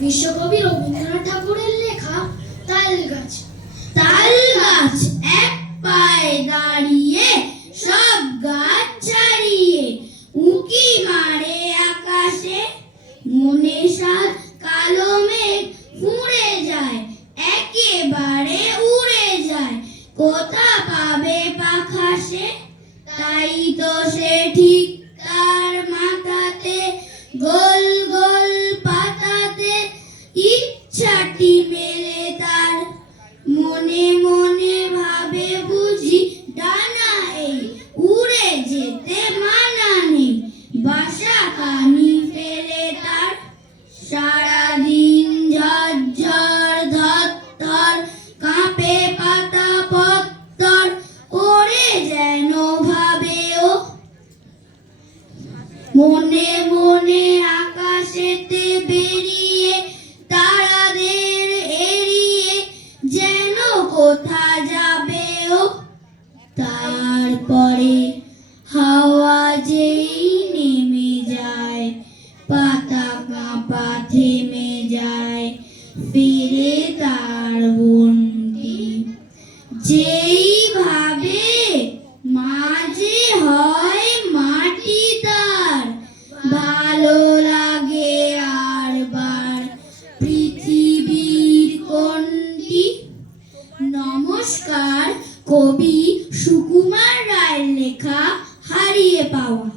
বিশ্বকবি রবীন্দ্রনাথ ঠাকুরের লেখা তাল গাছ। তাল গাছ এক পায়ে দাঁড়িয়ে, সব গাছ ছাড়িয়ে উঁকি মারে আকাশে। মনে সাত কালো মেঘ ফুঁড়ে যায়, একেবারে উড়ে যায়, কোথা পাবে পাখা সে। তাই তো সে ঠিক তার মাথাতে গোল গোল পাতাতে ইচ্ছাটি মেলে তার। মনে মনে ভাবে বুঝি ডানা এই, উড়ে যেতে মানা নেই, বাসা কানি ফেলে তার। সারাদিন ঝরঝর ধরধর কাঁপে পাতা পত্তর, ওরে যেন ভাবে ও। মনে মনে আকাশেতে বেরিয়ে তারাদের এড়িয়ে যেন কোথা যাবে ও। তারপরে হাওয়া যেই নেমে যায়, পাতা কাঁপা থেমে যায়, ফিরে তার বন্দি। যেই ভাবে মাঝে হয় মাটি তার, ভালো লাগে আর বার পৃথিবীর কোনটি। নমস্কার, কবি সুকুমার রায়ের লেখা হারিয়ে পাওয়া।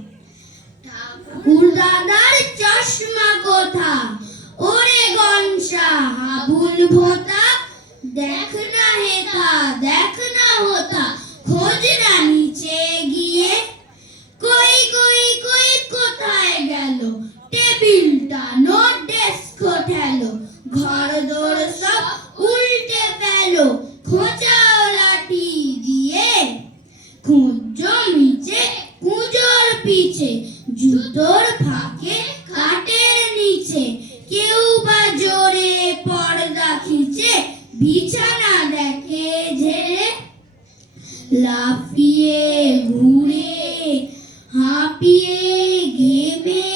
ঠাকুর দাদার চশমা কোথা, ওরে গনসা হাবুল ভোতা, দেখ না হেথা দেখ না হোতা, খোঁজ না নিচে গিয়ে। কই কই কই কোথায় গেল, টেবিলটা নো ডেস্ক ঠেলো, ঘর দোর সব উল্টে ফেলো, খোঁচাও লাঠি দিয়ে। খুঁজো মিচে কুঁজোর পিছে, জুতোর ফাঁকে খাটের নিচে, কেউ বা জোরে পর্দা খিচে বিছানা দেখে ঝেড়ে। লাফিয়ে ঘুরে হাঁপিয়ে ঘেমে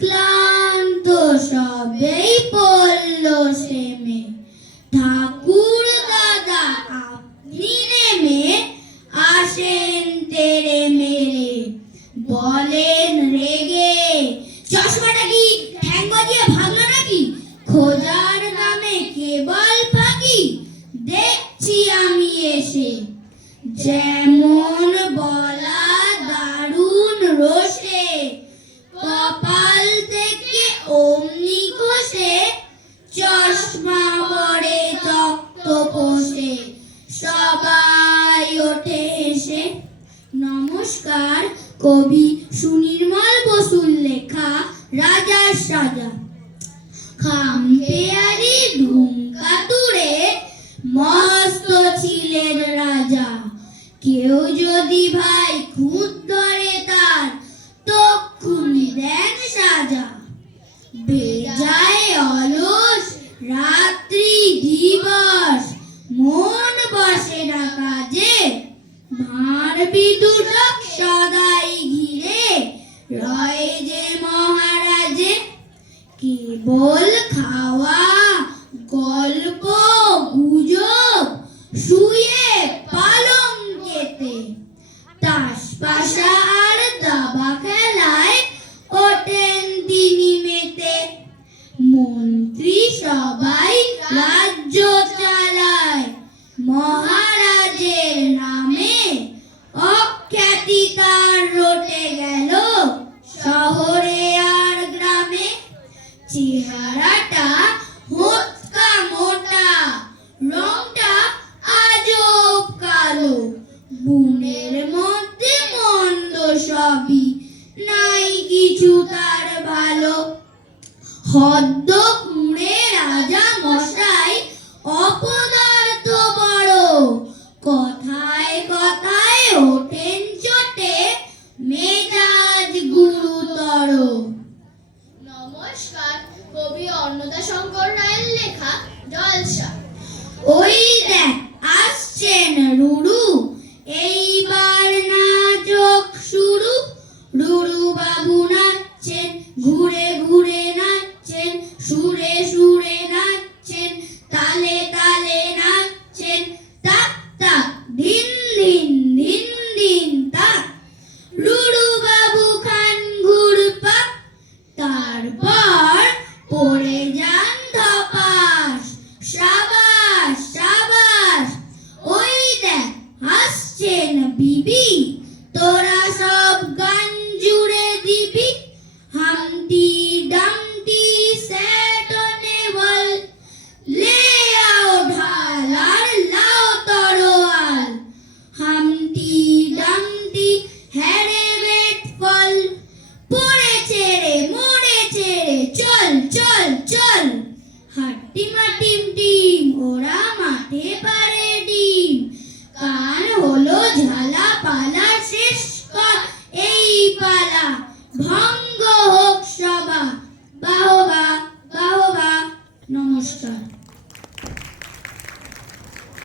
ক্লান্ত সবেই পড়ল সেমে। ঠাকুর দাদা আপনি নেমে আসেন তেরে মেরে, বলেন রেগে, চশমাটা কি ঠ্যাং বাজিয়ে ভাঙলো নাকি, খোঁজার নামে কেবল ফাঁকি। দেখছি আমি এসে যেমন বলা দারুণ রোষে, কপাল থেকে অমনি খসে চশমা পড়ে তক্ত কষে, সবাই ওঠে এসে। নমস্কার, কবি সুনির্মল বসুর লেখা রাজার সাজা। খামখেয়ালি ধুমকাতুরে মস্ত ছিলেন রাজা, কেউ যদি ভাই খুঁত ধরে তার, তক্ষুনি দেন সাজা। বেজায় অলস রাত্রি দিবস, মন বসে না কাজে, ভাঁড় বিদূষক সদাই ঘিরে রয় যে মহারাজে। কেবল খাওয়া গল্প গুজব, শুয়ে পালঙ্কেতে, তাস পাশা আর দাবা খেলায় ওঠেন তিনি মেতে। মন্ত্রী সবাই রাজ্য চালায়, মহারাজের নামে অখ্যাতি তার রটে গেল শহরে আর গ্রামে। চেহারাটা হোঁচকা মোটা, রংটা আজব কালো, বুনের মধ্যে মন্দ সবই, নাই কিছু তার ভালো। হদ্দ কুঁড়ে রাজা মশাই অপদার্থ বড়, কথায় কথায় ওঠেন চটে, মেজাজ গুরুতর। নমস্কার, কবি অন্নদাশঙ্কর রায়ের লেখা জলসা। ওই দেখ আসছেন রুরু, এইবার নাচক শুরু। রুরু বাবু নাচছেন, ঘুরে ঘুরে নাচছেন, সুরে সুরে নাচছেন, তালে তালে নাচছেন, তাক তাক ধিন ধিন ধিন ধিন তাক। রুরু বাবু খান ঘুরপাক, তারপর পড়ে যান ধপাস। সাবাস সাবাস, ওই দেখ হাসছেন বিবি, তোরা সব গান জুড়ে দিবি। হামটি ডামটি sat on a wall, lay out ঢাল আর লাও তরোয়াল। হামটি ডামটি had a wet fall, পড়েছে রে মরেছে রে, চল চল চল। হাট্টিমা টিম টিম, ওরা মাঠে পারে ডিম। কান হলো ঝালা, পালা শেষ কর এই পালা। ভঙ্গ হোক সভা, বাহবা বাহবা। নমস্কার।